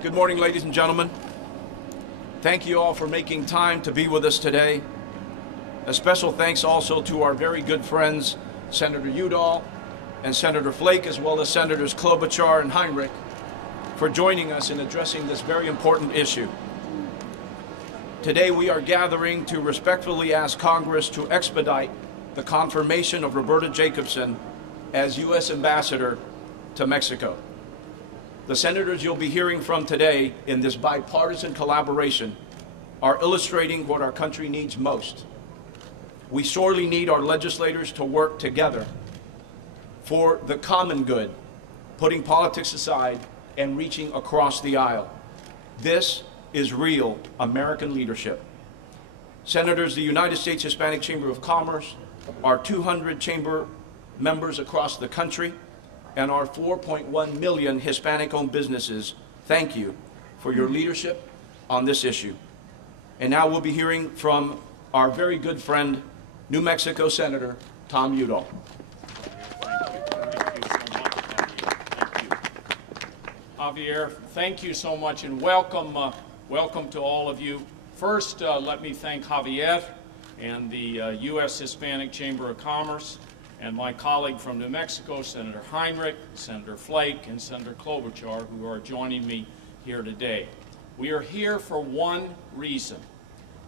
Good morning, ladies and gentlemen. Thank you all for making time to be with us today. A special thanks also to our very good friends, Senator Udall and Senator Flake, as well as Senators Klobuchar and Heinrich, for joining us in addressing this very important issue. Today we are gathering to respectfully ask Congress to expedite the confirmation of Roberta Jacobson as U.S. Ambassador to Mexico. The senators you'll be hearing from today in this bipartisan collaboration are illustrating what our country needs most. We sorely need our legislators to work together for the common good, putting politics aside and reaching across the aisle. This is real American leadership. Senators, the United States Hispanic Chamber of Commerce, our 200 chamber members across the country, and our 4.1 million Hispanic-owned businesses, thank you for your leadership on this issue. And now we'll be hearing from our very good friend, New Mexico Senator Tom Udall. Javier, thank you so much, and welcome to all of you. First, let me thank Javier and the U.S. Hispanic Chamber of Commerce, and my colleague from New Mexico, Senator Heinrich, Senator Flake, and Senator Klobuchar, who are joining me here today. We are here for one reason.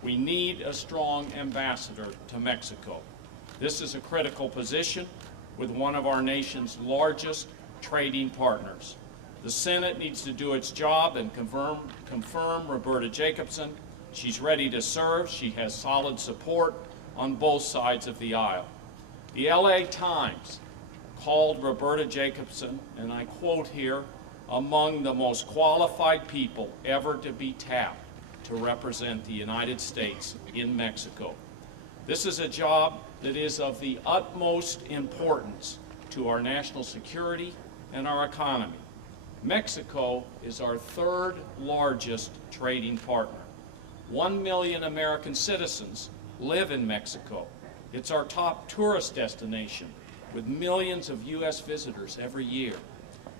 We need a strong ambassador to Mexico. This is a critical position with one of our nation's largest trading partners. The Senate needs to do its job and confirm Roberta Jacobson. She's ready to serve. She has solid support on both sides of the aisle. The LA Times called Roberta Jacobson, and I quote here, among the most qualified people ever to be tapped to represent the United States in Mexico. This is a job that is of the utmost importance to our national security and our economy. Mexico is our third largest trading partner. 1 million American citizens live in Mexico. It's our top tourist destination with millions of U.S. visitors every year.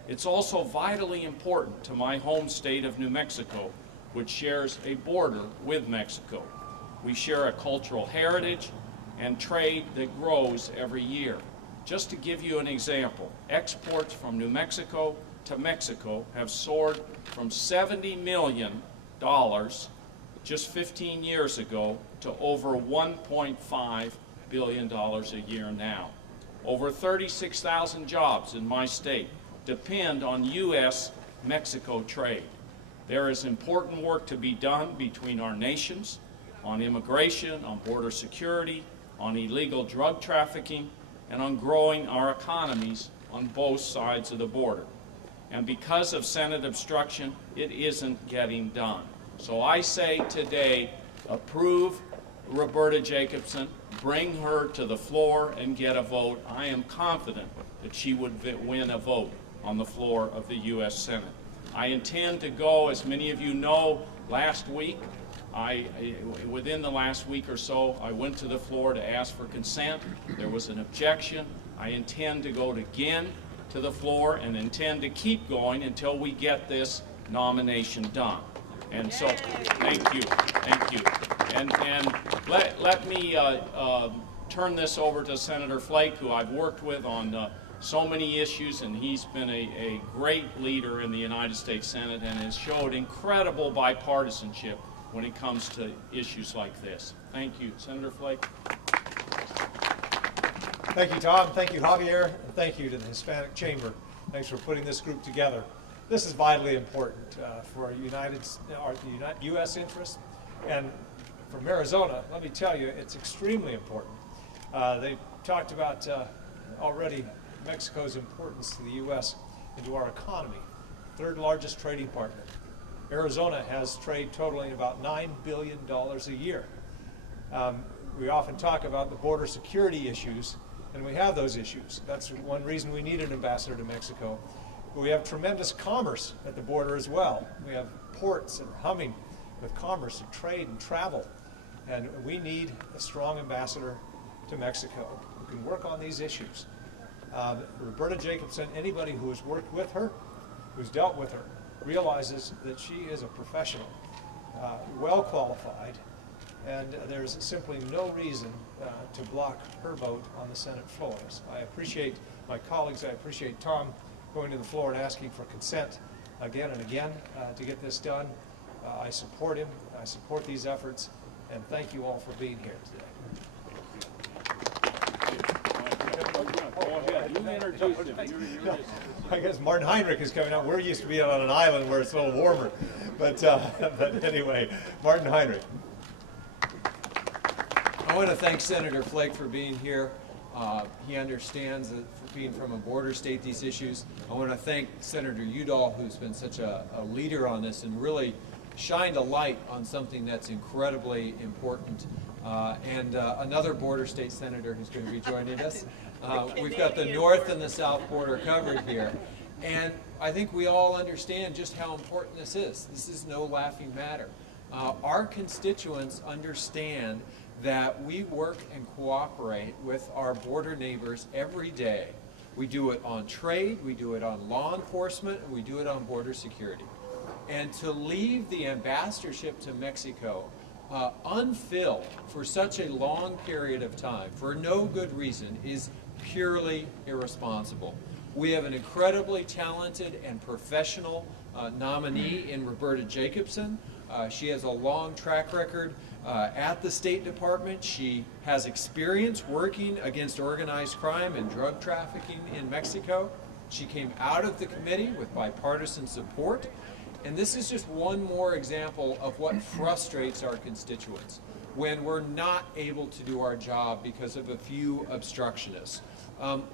It's also vitally important to my home state of New Mexico, which shares a border with Mexico. We share a cultural heritage and trade that grows every year. Just to give you an example, exports from New Mexico to Mexico have soared from $70 million just 15 years ago to over $1.5 billion a year now. Over 36,000 jobs in my state depend on U.S.-Mexico trade. There is important work to be done between our nations on immigration, on border security, on illegal drug trafficking, and on growing our economies on both sides of the border. And because of Senate obstruction, it isn't getting done. So I say today, approve Roberta Jacobson, bring her to the floor and get a vote. I am confident that she would win a vote on the floor of the U.S. Senate. I intend to go, as many of you know, last week. Within the last week or so, I went to the floor to ask for consent. There was an objection. I intend to go again to the floor and intend to keep going until we get this nomination done. And so, thank you. And let me turn this over to Senator Flake, who I've worked with on so many issues, and he's been a great leader in the United States Senate and has showed incredible bipartisanship when it comes to issues like this. Thank you. Senator Flake. Thank you, Tom. Thank you, Javier. And thank you to the Hispanic Chamber. Thanks for putting this group together. This is vitally important for our U.S. interests. And from Arizona, let me tell you, it's extremely important. They talked about already Mexico's importance to the U.S. and to our economy. Third largest trading partner. Arizona has trade totaling about $9 billion a year. We often talk about the border security issues, and we have those issues. That's one reason we need an ambassador to Mexico. But we have tremendous commerce at the border as well. We have ports that are humming with commerce and trade and travel. And we need a strong ambassador to Mexico who can work on these issues. Roberta Jacobson, anybody who has worked with her, who's dealt with her, realizes that she is a professional, well qualified, and there's simply no reason to block her vote on the Senate floor. So I appreciate my colleagues, I appreciate Tom going to the floor and asking for consent again and again to get this done. I support him, I support these efforts, and thank you all for being here today. I guess Martin Heinrich is coming out. We're used to being on an island where it's a little warmer. But anyway, Martin Heinrich. I want to thank Senator Flake for being here. He understands that being from a border state, these issues. I want to thank Senator Udall, who's been such a leader on this and really shined a light on something that's incredibly important. And another border state senator who's going to be joining us. We've got the north and the south border covered here. And I think we all understand just how important this is. This is no laughing matter. Our constituents understand that we work and cooperate with our border neighbors every day. We do it on trade, we do it on law enforcement, and we do it on border security. And to leave the ambassadorship to Mexico unfilled for such a long period of time for no good reason is purely irresponsible. We have an incredibly talented and professional nominee in Roberta Jacobson. She has a long track record at the State Department. She has experience working against organized crime and drug trafficking in Mexico. She came out of the committee with bipartisan support. And this is just one more example of what frustrates our constituents when we're not able to do our job because of a few obstructionists.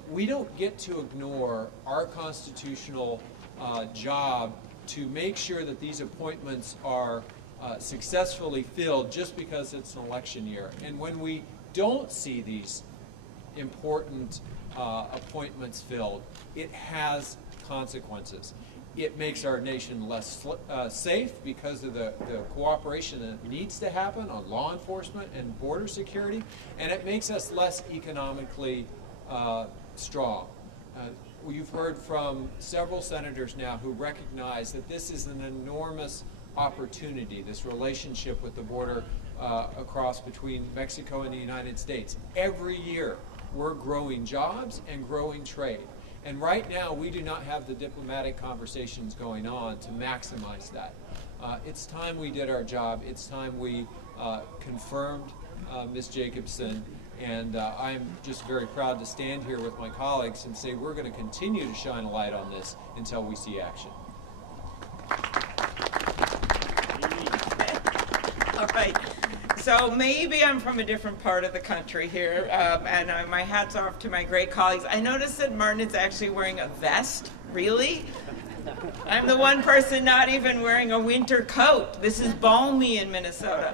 We don't get to ignore our constitutional job to make sure that these appointments are successfully filled just because it's an election year. And when we don't see these important appointments filled, it has consequences. It makes our nation less safe because of the cooperation that needs to happen on law enforcement and border security, and it makes us less economically strong. You've heard from several senators now who recognize that this is an enormous opportunity, this relationship with the border across between Mexico and the United States. Every year we're growing jobs and growing trade. And right now, we do not have the diplomatic conversations going on to maximize that. It's time we did our job. It's time we confirmed Ms. Jacobson. And I'm just very proud to stand here with my colleagues and say we're going to continue to shine a light on this until we see action. All right. So maybe I'm from a different part of the country here, and my hat's off to my great colleagues. I noticed that Martin is actually wearing a vest. Really? I'm the one person not even wearing a winter coat. This is balmy in Minnesota.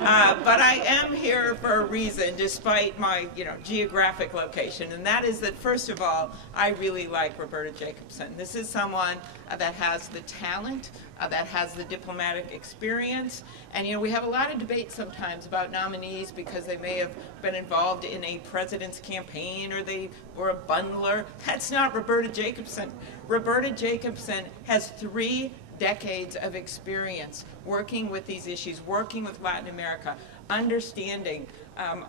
But I am here for a reason, despite my geographic location, and that is that, first of all, I really like Roberta Jacobson. This is someone that has the talent, that has the diplomatic experience, and we have a lot of debate sometimes about nominees because they may have been involved in a president's campaign or they were a bundler. That's not Roberta Jacobson. Roberta Jacobson has 3 decades of experience working with these issues, working with Latin America, understanding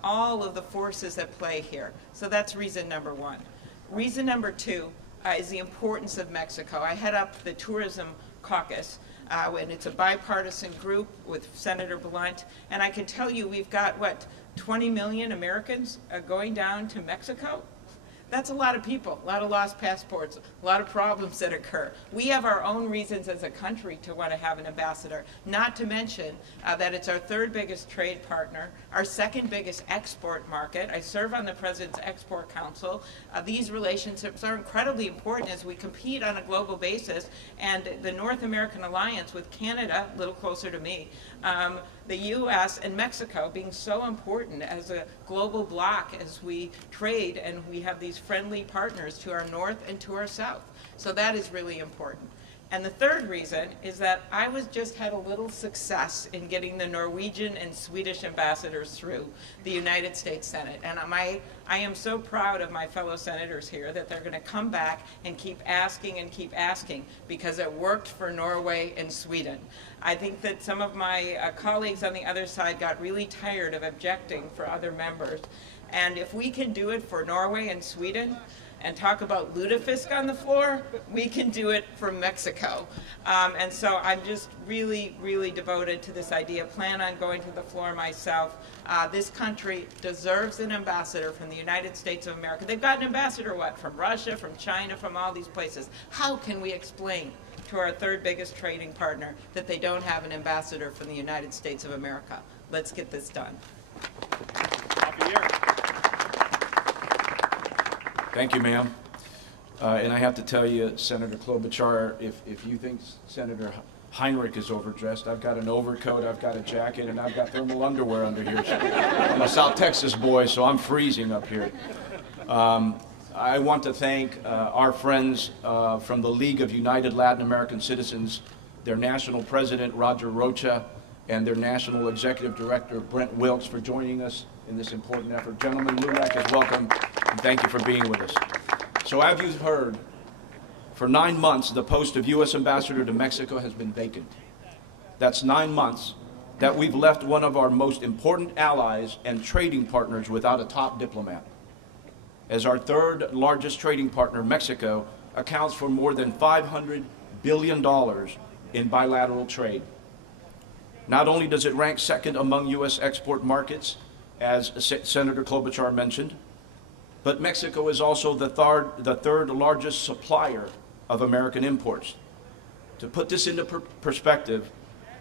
all of the forces at play here. So that's reason number 1. Reason number 2 is the importance of Mexico. I head up the tourism caucus, and it's a bipartisan group with Senator Blunt, and I can tell you we've got, 20 million Americans going down to Mexico? That's a lot of people, a lot of lost passports, a lot of problems that occur. We have our own reasons as a country to want to have an ambassador, not to mention that it's our 3rd biggest trade partner, our 2nd biggest export market. I serve on the President's Export Council. These relationships are incredibly important as we compete on a global basis, and the North American alliance with Canada, a little closer to me, the U.S. and Mexico being so important as a global bloc as we trade and we have these friendly partners to our north and to our south. So that is really important. And the third reason is that I had a little success in getting the Norwegian and Swedish ambassadors through the United States Senate. And I am so proud of my fellow senators here that they're going to come back and keep asking because it worked for Norway and Sweden. I think that some of my colleagues on the other side got really tired of objecting for other members. And if we can do it for Norway and Sweden, and talk about lutefisk on the floor, we can do it for Mexico. And so I'm just really, really devoted to this idea. Plan on going to the floor myself. This country deserves an ambassador from the United States of America. They've got an ambassador, from Russia, from China, from all these places. How can we explain to our third biggest trading partner that they don't have an ambassador from the United States of America? Let's get this done. Javier. Thank you, ma'am. And I have to tell you, Senator Klobuchar, if you think Senator Heinrich is overdressed, I've got an overcoat, I've got a jacket, and I've got thermal underwear under here. I'm a South Texas boy, so I'm freezing up here. I want to thank our friends from the League of United Latin American Citizens, their national president, Roger Rocha, and their national executive director, Brent Wilkes, for joining us in this important effort. Gentlemen, LULAC is welcome, and thank you for being with us. So as you've heard, for 9 months, the post of U.S. Ambassador to Mexico has been vacant. That's 9 months that we've left one of our most important allies and trading partners without a top diplomat. As our third largest trading partner, Mexico, accounts for more than $500 billion in bilateral trade. Not only does it rank second among U.S. export markets, as Senator Klobuchar mentioned, but Mexico is also the third largest supplier of American imports. To put this into perspective,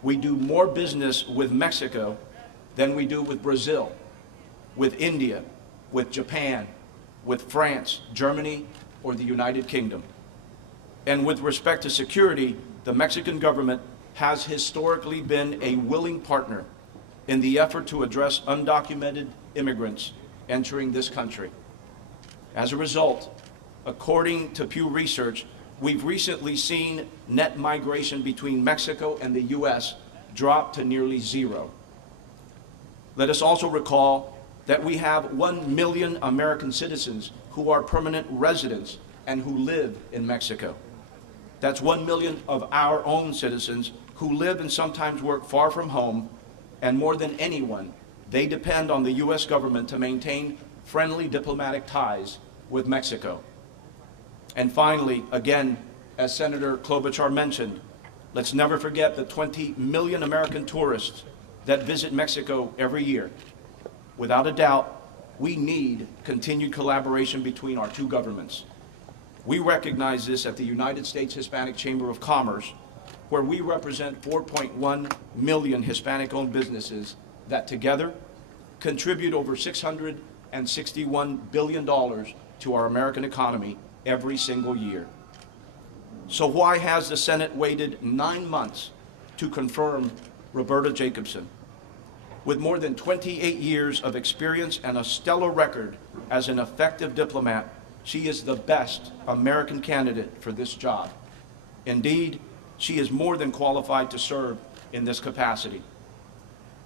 we do more business with Mexico than we do with Brazil, with India, with Japan, with France, Germany, or the United Kingdom. And with respect to security, the Mexican government has historically been a willing partner in the effort to address undocumented immigrants entering this country. As a result, according to Pew Research, we've recently seen net migration between Mexico and the U.S. drop to nearly zero. Let us also recall that we have 1 million American citizens who are permanent residents and who live in Mexico. That's 1 million of our own citizens who live and sometimes work far from home, and more than anyone, they depend on the U.S. government to maintain friendly diplomatic ties with Mexico. And finally, again, as Senator Klobuchar mentioned, let's never forget the 20 million American tourists that visit Mexico every year. Without a doubt, we need continued collaboration between our two governments. We recognize this at the United States Hispanic Chamber of Commerce, where we represent 4.1 million Hispanic-owned businesses that together contribute over $661 billion to our American economy every single year. So why has the Senate waited 9 months to confirm Roberta Jacobson? With more than 28 years of experience and a stellar record as an effective diplomat, she is the best American candidate for this job. Indeed, she is more than qualified to serve in this capacity.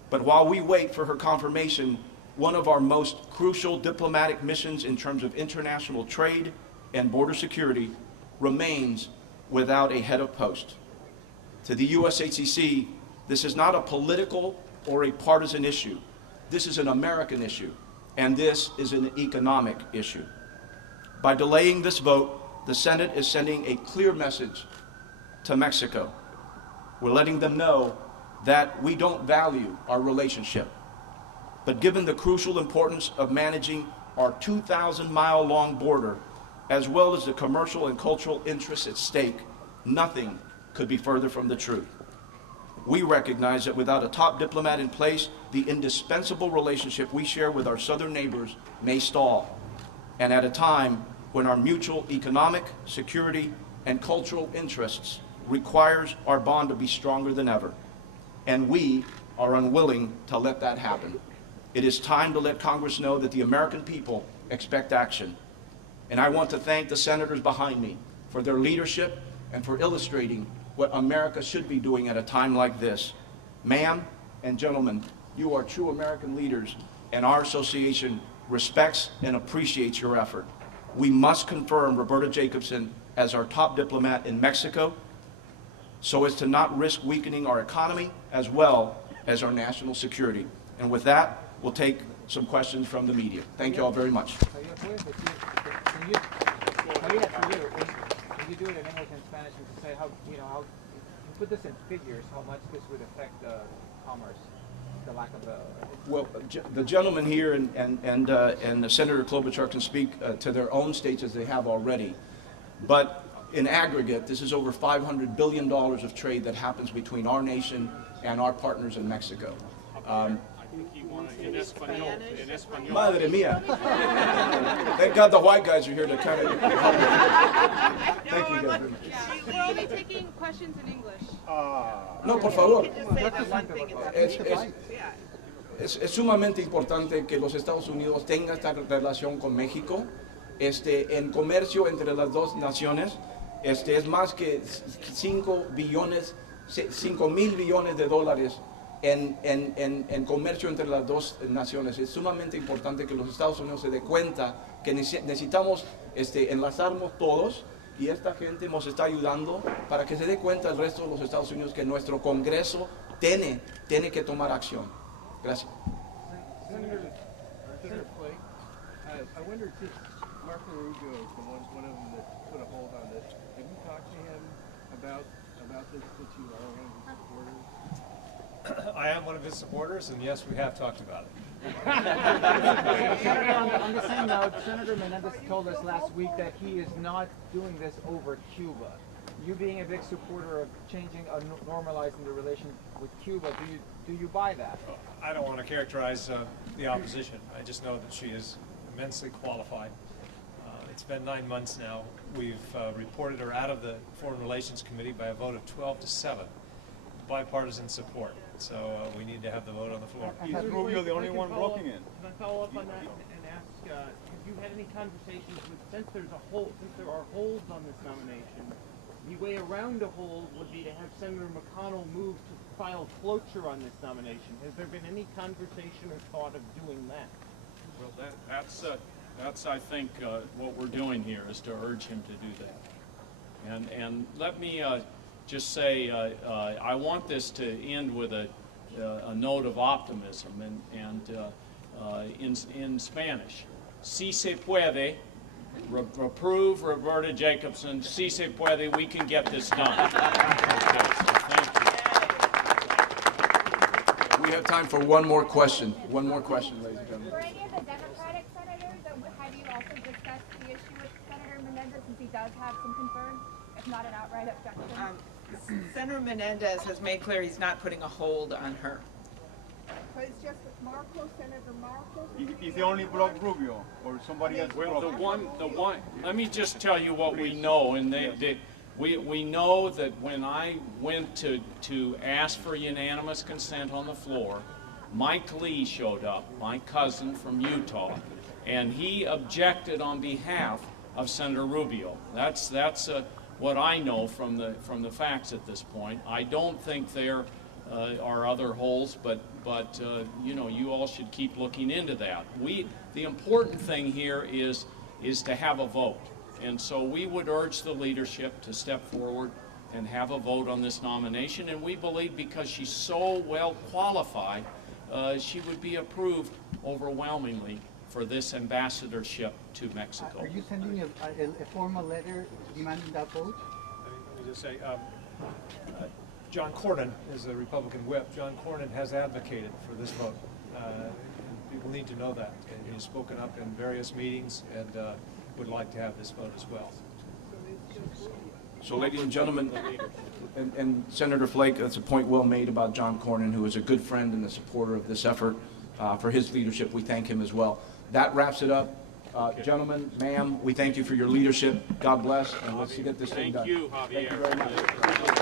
But while we wait for her confirmation, one of our most crucial diplomatic missions in terms of international trade and border security remains without a head of post. To the USHCC, this is not a political or a partisan issue. This is an American issue, and this is an economic issue. By delaying this vote, the Senate is sending a clear message to Mexico. We're letting them know that we don't value our relationship. But given the crucial importance of managing our 2,000-mile-long border, as well as the commercial and cultural interests at stake, nothing could be further from the truth. We recognize that without a top diplomat in place, the indispensable relationship we share with our southern neighbors may stall, and at a time when our mutual economic, security, and cultural interests requires our bond to be stronger than ever. And we are unwilling to let that happen. It is time to let Congress know that the American people expect action. And I want to thank the senators behind me for their leadership and for illustrating what America should be doing at a time like this. Ma'am and gentlemen, you are true American leaders, and our association respects and appreciates your effort. We must confirm Roberta Jacobson as our top diplomat in Mexico so as to not risk weakening our economy as well as our national security. And with that, we'll take some questions from the media. Thank you all very much. Can you do it in English and Spanish and to say how, how, put this in figures, how much this would affect commerce, the lack of Well, the gentleman here and Senator Klobuchar can speak to their own states as they have already. But in aggregate, this is over $500 billion of trade that happens between our nation and our partners in Mexico. Madre mía. Thank God the white guys are here to kind of help me. Thank you guys very much. We're only taking questions in English. No, por favor. Es sumamente importante que los Estados Unidos tengan esta relación con México. En comercio entre las dos naciones, es más que 5 mil billones de dólares en comercio entre las dos naciones. Es sumamente importante que los Estados Unidos se den cuenta que necesitamos enlazarnos todos, y esta gente nos está ayudando para que se dé cuenta el resto de los Estados Unidos que nuestro Congreso tiene que tomar acción. Gracias. Senator Flake, I wonder if Martin Rubio is one of them that put a hold on this. Have you talked to him about this, that you are one of his supporters? I am one of his supporters, and yes, we have talked about it. Senator, on the same note, Senator Menendez told us last week that he is not doing this over Cuba. You being a big supporter of changing, normalizing the relation with Cuba, do you buy that? I don't want to characterize the opposition. I just know that she is immensely qualified. It's been 9 months now. We've reported her out of the Foreign Relations Committee by a vote of 12-7, bipartisan support. So we need to have the vote on the floor. Is Rubio the only one blocking it? Can I follow up on that and ask, have you had any conversations with, since there are holds on this nomination, the way around a hold would be to have Senator McConnell move to file cloture on this nomination. Has there been any conversation or thought of doing that? Well, that's I think, what we're doing here is to urge him to do that. And let me just say, I want this to end with a note of optimism, and in Spanish, si se puede, approve Roberta Jacobson, si se puede, we can get this done. Okay, so thank you. We have time for one more question. One more question, ladies and gentlemen. For any of the Democratic senators, have you also discussed the issue with Senator Menendez, since he does have some concerns, if not an outright objection? Senator Menendez has made clear he's not putting a hold on her. So it's just Marcos, Senator Marcos? Is the only block Rubio, or somebody else? Well, the one. Let me just tell you what we know, and we know that when I went to ask for unanimous consent on the floor, Mike Lee showed up, my cousin from Utah, and he objected on behalf of Senator Rubio. That's what I know from the facts at this point. I don't think there are other holes, but you all should keep looking into that. The important thing here is to have a vote, and so we would urge the leadership to step forward and have a vote on this nomination, and we believe because she's so well qualified, she would be approved overwhelmingly for this ambassadorship to Mexico. Are you sending a formal letter demanding that vote? Let me just say, John Cornyn is the Republican whip. John Cornyn has advocated for this vote. People need to know that. And he's spoken up in various meetings and would like to have this vote as well. So, ladies and gentlemen, and Senator Flake, that's a point well made about John Cornyn, who is a good friend and a supporter of this effort. For his leadership, we thank him as well. That wraps it up. Gentlemen, ma'am, we thank you for your leadership. God bless, and let's get this thing done. Thank you, Javier. Thank you very much.